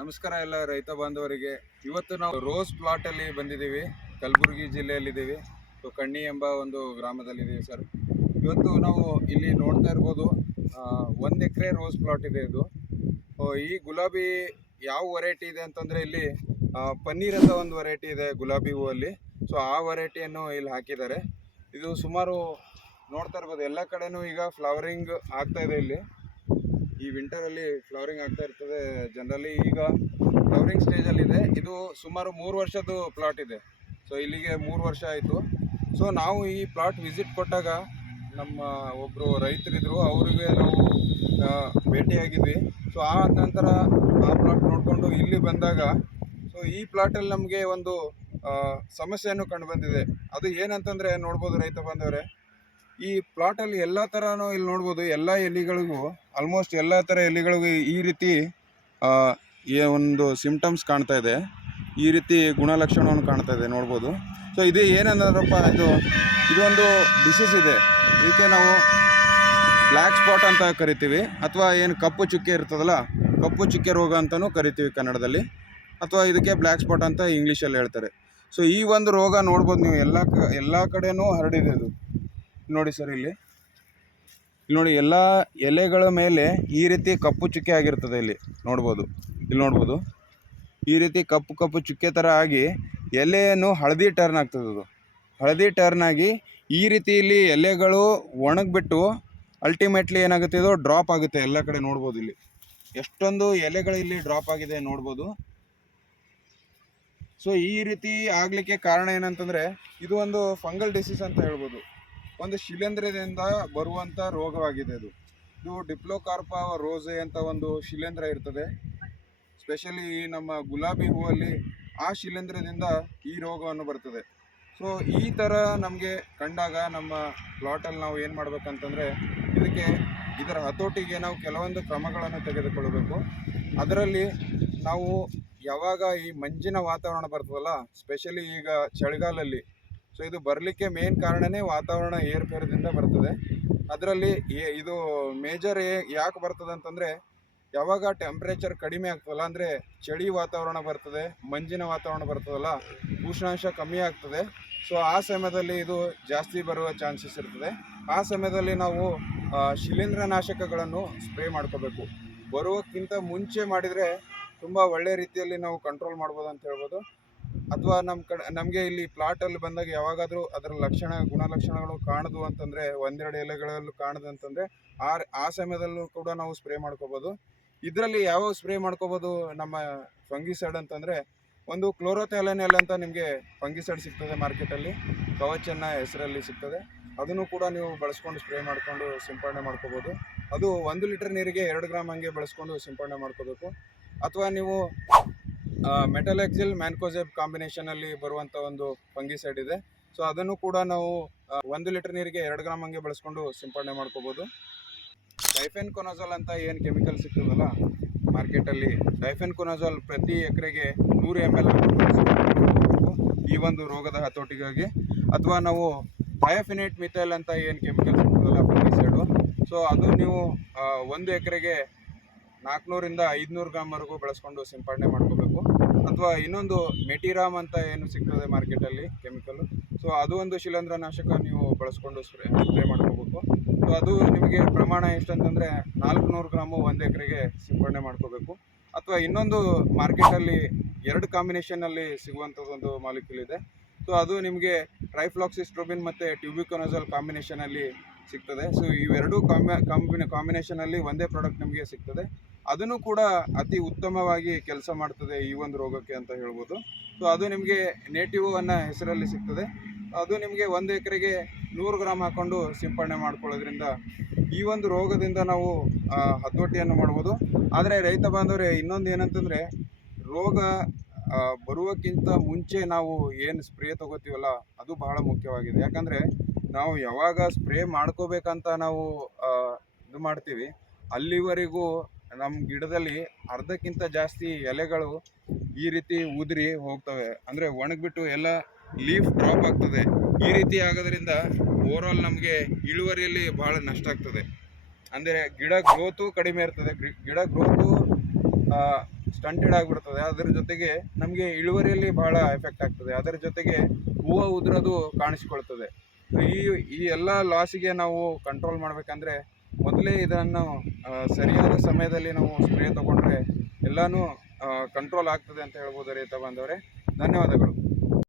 ನಮಸ್ಕಾರ ಎಲ್ಲ ರೈತ ಬಾಂಧವರಿಗೆ. ಇವತ್ತು ನಾವು ರೋಸ್ ಪ್ಲಾಟ್ ಅಲ್ಲಿ ಬಂದಿದ್ದೀವಿ. ಕಲಬುರಗಿ ಜಿಲ್ಲೆಯಲ್ಲಿದ್ದೀವಿ. ಸೊ, ಕಣ್ಣಿ ಎಂಬ ಒಂದು ಗ್ರಾಮದಲ್ಲಿದ್ದೀವಿ ಸರ್. ಇವತ್ತು ನಾವು ಇಲ್ಲಿ ನೋಡ್ತಾ ಇರ್ಬೋದು ಒಂದು ಎಕರೆ ರೋಸ್ ಪ್ಲಾಟ್ ಇದೆ ಇದು. ಈ ಗುಲಾಬಿ ಯಾವ ವೆರೈಟಿ ಇದೆ ಅಂತಂದರೆ ಇಲ್ಲಿ ಪನ್ನೀರ್ ಅಂತ ಒಂದು ವೆರೈಟಿ ಇದೆ ಗುಲಾಬಿ ಹೂವಲ್ಲಿ. ಸೊ, ಆ ವೆರೈಟಿಯನ್ನು ಇಲ್ಲಿ ಹಾಕಿದ್ದಾರೆ. ಇದು ಸುಮಾರು ನೋಡ್ತಾ ಇರ್ಬೋದು, ಎಲ್ಲ ಕಡೆನೂ ಈಗ ಫ್ಲವರಿಂಗ್ ಆಗ್ತಾ ಇದೆ ಇಲ್ಲಿ. ಈ ವಿಂಟರಲ್ಲಿ ಫ್ಲವರಿಂಗ್ ಆಗ್ತಾ ಇರ್ತದೆ ಜನರಲಿ ಈಗ ಫ್ಲವರಿಂಗ್ ಸ್ಟೇಜಲ್ಲಿದೆ ಇದು. ಸುಮಾರು ಮೂರು ವರ್ಷದ್ದು ಪ್ಲಾಟ್ ಇದೆ. ಸೊ ಇಲ್ಲಿಗೆ ಮೂರು ವರ್ಷ ಆಯಿತು. ಸೊ ನಾವು ಈ ಪ್ಲಾಟ್ ವಿಸಿಟ್ ಕೊಟ್ಟಾಗ ನಮ್ಮ ಒಬ್ಬರು ರೈತರಿದ್ರು, ಅವರಿಗೆ ನಾವು ಭೇಟಿಯಾಗಿದ್ವಿ. ಸೊ ಆ ನಂತರ ಆ ಪ್ಲಾಟ್ ನೋಡಿಕೊಂಡು ಇಲ್ಲಿ ಬಂದಾಗ ಸೊ ಈ ಪ್ಲಾಟಲ್ಲಿ ನಮಗೆ ಒಂದು ಸಮಸ್ಯೆಯನ್ನು ಕಂಡು ಬಂದಿದೆ. ಅದು ಏನಂತಂದರೆ ನೋಡ್ಬೋದು ರೈತ ಬಾಂಧವರೇ ಈ ಪ್ಲಾಟಲ್ಲಿ ಎಲ್ಲ ಥರನೂ ಇಲ್ಲಿ ನೋಡ್ಬೋದು. ಎಲ್ಲ ಎಲೆಗಳಿಗೂ ಆಲ್ಮೋಸ್ಟ್ ಎಲ್ಲ ಥರ ಎಲೆಗಳಿಗೂ ಈ ರೀತಿ ಒಂದು ಸಿಮ್ಟಮ್ಸ್ ಕಾಣ್ತಾ ಇದೆ. ಈ ರೀತಿ ಗುಣಲಕ್ಷಣವನ್ನು ಕಾಣ್ತಾ ಇದೆ ನೋಡ್ಬೋದು. ಸೊ ಇದು ಏನಂದ್ರಪ್ಪ, ಇದು, ಇದೊಂದು ಡಿಸೀಸ್ ಇದೆ. ಇದಕ್ಕೆ ನಾವು ಬ್ಲ್ಯಾಕ್ ಸ್ಪಾಟ್ ಅಂತ ಕರಿತೀವಿ. ಅಥವಾ ಏನು ಕಪ್ಪು ಚುಕ್ಕೆ ಇರ್ತದಲ್ಲ, ಕಪ್ಪು ಚುಕ್ಕೆ ರೋಗ ಅಂತಲೂ ಕರಿತೀವಿ ಕನ್ನಡದಲ್ಲಿ. ಅಥವಾ ಇದಕ್ಕೆ ಬ್ಲ್ಯಾಕ್ ಸ್ಪಾಟ್ ಅಂತ ಇಂಗ್ಲೀಷಲ್ಲಿ ಹೇಳ್ತಾರೆ. ಸೊ ಈ ಒಂದು ರೋಗ ನೋಡ್ಬೋದು ನೀವು. ಎಲ್ಲ ಕ, ಎಲ್ಲ ಕಡೆಯೂ ಹರಡಿದೆ ಇದು ನೋಡಿ ಸರ್ ಇಲ್ಲಿ. ಇಲ್ಲಿ ನೋಡಿ ಎಲ್ಲ ಎಲೆಗಳ ಮೇಲೆ ಈ ರೀತಿ ಕಪ್ಪು ಚುಕ್ಕೆ ಆಗಿರ್ತದೆ ಇಲ್ಲಿ. ನೋಡ್ಬೋದು. ಇಲ್ಲಿ ನೋಡ್ಬೋದು. ಈ ರೀತಿ ಕಪ್ಪು ಕಪ್ಪು ಚುಕ್ಕೆ ಥರ ಆಗಿ ಎಲೆಯನ್ನು ಹಳದಿ ಟರ್ನ್ ಆಗ್ತದೆ ಅದು. ಹಳದಿ ಟರ್ನ್ ಆಗಿ ಈ ರೀತಿ ಇಲ್ಲಿ ಎಲೆಗಳು ಒಣಗಿಬಿಟ್ಟು ಅಲ್ಟಿಮೇಟ್ಲಿ ಏನಾಗುತ್ತೆ ಇದು ಡ್ರಾಪ್ ಆಗುತ್ತೆ ಎಲ್ಲ ಕಡೆ ನೋಡ್ಬೋದು ಇಲ್ಲಿ. ಎಷ್ಟೊಂದು ಎಲೆಗಳು ಇಲ್ಲಿ ಡ್ರಾಪ್ ಆಗಿದೆ ನೋಡ್ಬೋದು. ಸೊ ಈ ರೀತಿ ಆಗಲಿಕ್ಕೆ ಕಾರಣ ಏನಂತಂದರೆ ಇದು ಒಂದು ಫಂಗಲ್ ಡಿಸೀಸ್ ಅಂತ ಹೇಳ್ಬೋದು. ಒಂದು ಶಿಲೇಂಧ್ರದಿಂದ ಬರುವಂಥ ರೋಗವಾಗಿದೆ ಇದು ಇದು ಡಿಪ್ಲೋಕಾರ್ಪ ರೋಸೆ ಅಂತ ಒಂದು ಶಿಲೇಂಧ್ರ ಇರ್ತದೆ. ಸ್ಪೆಷಲಿ ನಮ್ಮ ಗುಲಾಬಿ ಹೂವಲ್ಲಿ ಆ ಶಿಲೇಂಧ್ರದಿಂದ ಈ ರೋಗವನ್ನು ಬರ್ತದೆ. ಸೊ ಈ ಥರ ನಮಗೆ ಕಂಡಾಗ ನಮ್ಮ ಪ್ಲಾಟಲ್ಲಿ ನಾವು ಏನು ಮಾಡ್ಬೇಕಂತಂದರೆ ಇದಕ್ಕೆ ಇದರ ಹತೋಟಿಗೆ ನಾವು ಕೆಲವೊಂದು ಕ್ರಮಗಳನ್ನು ತೆಗೆದುಕೊಳ್ಳಬೇಕು. ಅದರಲ್ಲಿ ನಾವು ಯಾವಾಗ ಈ ಮಂಜಿನ ವಾತಾವರಣ ಬರ್ತದಲ್ಲ ಸ್ಪೆಷಲಿ ಈಗ ಚಳಿಗಾಲಲ್ಲಿ ಸೊ ಇದು ಬರಲಿಕ್ಕೆ ಮೇನ್ ಕಾರಣನೇ ವಾತಾವರಣ ಏರ್ಪೇರದಿಂದ ಬರ್ತದೆ. ಅದರಲ್ಲಿ ಇದು ಮೇಜರ್ ಯಾಕೆ ಬರ್ತದೆ ಅಂತಂದರೆ ಯಾವಾಗ ಟೆಂಪ್ರೇಚರ್ ಕಡಿಮೆ ಆಗ್ತದಲ್ಲ, ಅಂದರೆ ಚಳಿ ವಾತಾವರಣ ಬರ್ತದೆ, ಮಂಜಿನ ವಾತಾವರಣ ಬರ್ತದಲ್ಲ, ಉಷ್ಣಾಂಶ ಕಮ್ಮಿ ಆಗ್ತದೆ. ಸೊ ಆ ಸಮಯದಲ್ಲಿ ಇದು ಜಾಸ್ತಿ ಬರುವ ಚಾನ್ಸಸ್ ಇರ್ತದೆ. ಆ ಸಮಯದಲ್ಲಿ ನಾವು ಶಿಲೀಂಧ್ರ ನಾಶಕಗಳನ್ನು ಸ್ಪ್ರೇ ಮಾಡ್ಕೋಬೇಕು. ಬರುವಕ್ಕಿಂತ ಮುಂಚೆ ಮಾಡಿದರೆ ತುಂಬ ಒಳ್ಳೆ ರೀತಿಯಲ್ಲಿ ನಾವು ಕಂಟ್ರೋಲ್ ಮಾಡ್ಬೋದು ಅಂತ ಹೇಳ್ಬೋದು. ಅಥವಾ ನಮ್ಮ ಕಡೆ, ನಮಗೆ ಇಲ್ಲಿ ಪ್ಲಾಟಲ್ಲಿ ಬಂದಾಗ ಯಾವಾಗಾದರೂ ಅದರ ಲಕ್ಷಣ, ಗುಣಲಕ್ಷಣಗಳು ಕಾಣದು ಅಂತಂದರೆ, ಒಂದೆರಡು ಎಲೆಗಳಲ್ಲೂ ಕಾಣದು ಅಂತಂದರೆ, ಆ ಆ ಸಮಯದಲ್ಲೂ ಕೂಡ ನಾವು ಸ್ಪ್ರೇ ಮಾಡ್ಕೋಬೋದು. ಇದರಲ್ಲಿ ಯಾವ ಸ್ಪ್ರೇ ಮಾಡ್ಕೋಬೋದು? ನಮ್ಮ ಫಂಗಿಸೈಡ್ ಅಂತಂದರೆ, ಒಂದು ಕ್ಲೋರೋಥ್ಯಾಲನೆಲ್ ಅಂತ ನಿಮಗೆ ಫಂಗಿಸೈಡ್ ಸಿಗ್ತದೆ ಮಾರ್ಕೆಟಲ್ಲಿ ಕವಚನ್ನ ಹೆಸರಲ್ಲಿ ಸಿಗ್ತದೆ. ಅದನ್ನು ಕೂಡ ನೀವು ಬಳಸ್ಕೊಂಡು ಸ್ಪ್ರೇ ಮಾಡಿಕೊಂಡು ಸಿಂಪಡಣೆ ಮಾಡ್ಕೋಬೋದು. ಅದು ಒಂದು ಲೀಟರ್ ನೀರಿಗೆ ಎರಡು ಗ್ರಾಮ್ ಹಂಗೆ ಬಳಸ್ಕೊಂಡು ಸಿಂಪಡಣೆ ಮಾಡ್ಕೋಬೇಕು. ಅಥವಾ ನೀವು ಮೆಟಲೆಕ್ಸಿಲ್ ಮ್ಯಾನ್ಕೋಸೆಬ್ ಕಾಂಬಿನೇಷನಲ್ಲಿ ಬರುವಂಥ ಒಂದು ಫಂಗಿಸೈಡ್ ಇದೆ. ಸೊ ಅದನ್ನು ಕೂಡ ನಾವು ಒಂದು ಲೀಟರ್ ನೀರಿಗೆ ಎರಡು ಗ್ರಾಮ್ ಹಂಗೆ ಬಳಸ್ಕೊಂಡು ಸಿಂಪಡಣೆ ಮಾಡ್ಕೋಬಹುದು ಡೈಫೆನ್ ಕೊನೋಜಾಲ್ ಅಂತ ಏನು ಕೆಮಿಕಲ್ ಸಿಗ್ತದಲ್ಲ ಮಾರ್ಕೆಟಲ್ಲಿ ಡೈಫೆನ್ ಕೊನೋಜಾಲ್ ಪ್ರತಿ ಎಕರೆಗೆ ನೂರು ಎಂ ಎಲ್ ಈ ಒಂದು ರೋಗದ ಹತೋಟಿಗಾಗಿ, ಅಥವಾ ನಾವು ಥಯಾಫಿನೇಟ್ ಮಿಥೈಲ್ ಅಂತ ಏನು ಕೆಮಿಕಲ್ ಸಿಗ್ತದಲ್ಲ ಫಂಗಿಸೈಡು ಸೊ ಅದು ನೀವು ಒಂದು ಎಕರೆಗೆ ನಾಲ್ಕುನೂರಿಂದ ಐದುನೂರು ಗ್ರಾಮ್ವರೆಗೂ ಬಳಸ್ಕೊಂಡು ಸಿಂಪಡಣೆ ಮಾಡ್ಕೋಬೇಕು. ಅಥವಾ ಇನ್ನೊಂದು ಮೆಟಿರಾಮ್ ಅಂತ ಏನು ಸಿಗ್ತದೆ ಮಾರ್ಕೆಟಲ್ಲಿ ಕೆಮಿಕಲ್ಲು ಸೊ ಅದು ಒಂದು ಶಿಲೀಂಧ್ರನಾಶಕ ನೀವು ಬಳಸ್ಕೊಂಡು ಸ್ಪ್ರೇ ಸ್ಪ್ರೇ ಮಾಡ್ಕೋಬೇಕು. ಸೊ ಅದು ನಿಮಗೆ ಪ್ರಮಾಣ ಎಷ್ಟಂತಂದರೆ ನಾಲ್ಕುನೂರು ಗ್ರಾಮು ಒಂದು ಎಕರೆಗೆ ಸಿಂಪಡಣೆ ಮಾಡ್ಕೋಬೇಕು. ಅಥವಾ ಇನ್ನೊಂದು ಮಾರ್ಕೆಟಲ್ಲಿ ಎರಡು ಕಾಂಬಿನೇಷನಲ್ಲಿ ಸಿಗುವಂಥದ್ದೊಂದು ಮಾಲಿಕ್ಯೂಲ್ ಇದೆ. ಸೊ ಅದು ನಿಮಗೆ ಟ್ರೈಫ್ಲಾಕ್ಸಿಸ್ಟ್ರೋಬಿನ್ ಮತ್ತು ಟ್ಯೂಬಿಕೊನೋಸಲ್ ಕಾಂಬಿನೇಷನಲ್ಲಿ ಸಿಗ್ತದೆ. ಸೊ ಇವೆರಡೂ ಕಾಂಬಿ ಕಾಂಬಿನ ಕಾಂಬಿನೇಷನಲ್ಲಿ ಒಂದೇ ಪ್ರಾಡಕ್ಟ್ ನಿಮಗೆ ಸಿಗ್ತದೆ. ಅದನ್ನು ಕೂಡ ಅತಿ ಉತ್ತಮವಾಗಿ ಕೆಲಸ ಮಾಡ್ತದೆ ಈ ಒಂದು ರೋಗಕ್ಕೆ ಅಂತ ಹೇಳ್ಬೋದು. ಸೊ ಅದು ನಿಮಗೆ ನೇಟಿವ್ ಅನ್ನೋ ಹೆಸರಲ್ಲಿ ಸಿಗ್ತದೆ. ಅದು ನಿಮಗೆ ಒಂದು ಎಕರೆಗೆ ನೂರು ಗ್ರಾಮ್ ಹಾಕ್ಕೊಂಡು ಸಿಂಪಡಣೆ ಮಾಡ್ಕೊಳ್ಳೋದ್ರಿಂದ ಈ ಒಂದು ರೋಗದಿಂದ ನಾವು ಹತೋಟಿಯನ್ನು ಮಾಡ್ಬೋದು. ಆದರೆ ರೈತ ಬಾಂಧವರೇ, ಇನ್ನೊಂದು ಏನಂತಂದರೆ ರೋಗ ಬರುವಕ್ಕಿಂತ ಮುಂಚೆ ನಾವು ಏನು ಸ್ಪ್ರೇ ತಗೋತೀವಲ್ಲ, ಅದು ಬಹಳ ಮುಖ್ಯವಾಗಿದೆ. ಯಾಕಂದರೆ ನಾವು ಯಾವಾಗ ಸ್ಪ್ರೇ ಮಾಡ್ಕೋಬೇಕಂತ ನಾವು ಇದು ಮಾಡ್ತೀವಿ. ಅಲ್ಲಿವರೆಗೂ ನಮ್ಮ ಗಿಡದಲ್ಲಿ ಅರ್ಧಕ್ಕಿಂತ ಜಾಸ್ತಿ ಎಲೆಗಳು ಈ ರೀತಿ ಉದುರಿ ಹೋಗ್ತವೆ. ಅಂದರೆ ಒಣಗಿಬಿಟ್ಟು ಎಲ್ಲ ಲೀಫ್ ಡ್ರಾಪ್ ಆಗ್ತದೆ. ಈ ರೀತಿ ಆಗೋದ್ರಿಂದ ಓವರಾಲ್ ನಮಗೆ ಇಳುವರಿಯಲ್ಲಿ ಭಾಳ ನಷ್ಟ ಆಗ್ತದೆ. ಅಂದರೆ ಗಿಡ ಗ್ರೋತು ಕಡಿಮೆ ಇರ್ತದೆ. ಗಿಡ ಗ್ರೋತು ಸ್ಟಂಟೆಡ್ ಆಗಿಬಿಡ್ತದೆ. ಅದರ ಜೊತೆಗೆ ನಮಗೆ ಇಳುವರಿಯಲ್ಲಿ ಬಹಳ ಎಫೆಕ್ಟ್ ಆಗ್ತದೆ. ಅದರ ಜೊತೆಗೆ ಹೂವು ಉದುರೋದು ಕಾಣಿಸ್ಕೊಳ್ತದೆ. ಈ ಈ ಎಲ್ಲ ಲಾಸಿಗೆ ನಾವು ಕಂಟ್ರೋಲ್ ಮಾಡಬೇಕಂದ್ರೆ ಮೊದಲೇ ಇದನ್ನು ಸರಿಯಾದ ಸಮಯದಲ್ಲಿ ನಾವು ಸ್ಪ್ರೇ ತಗೊಂಡ್ರೆ ಎಲ್ಲನೂ ಕಂಟ್ರೋಲ್ ಆಗ್ತದೆ ಅಂತ ಹೇಳ್ಬೋದು ರೈತ ಬಾಂಧವರೇ. ಧನ್ಯವಾದಗಳು.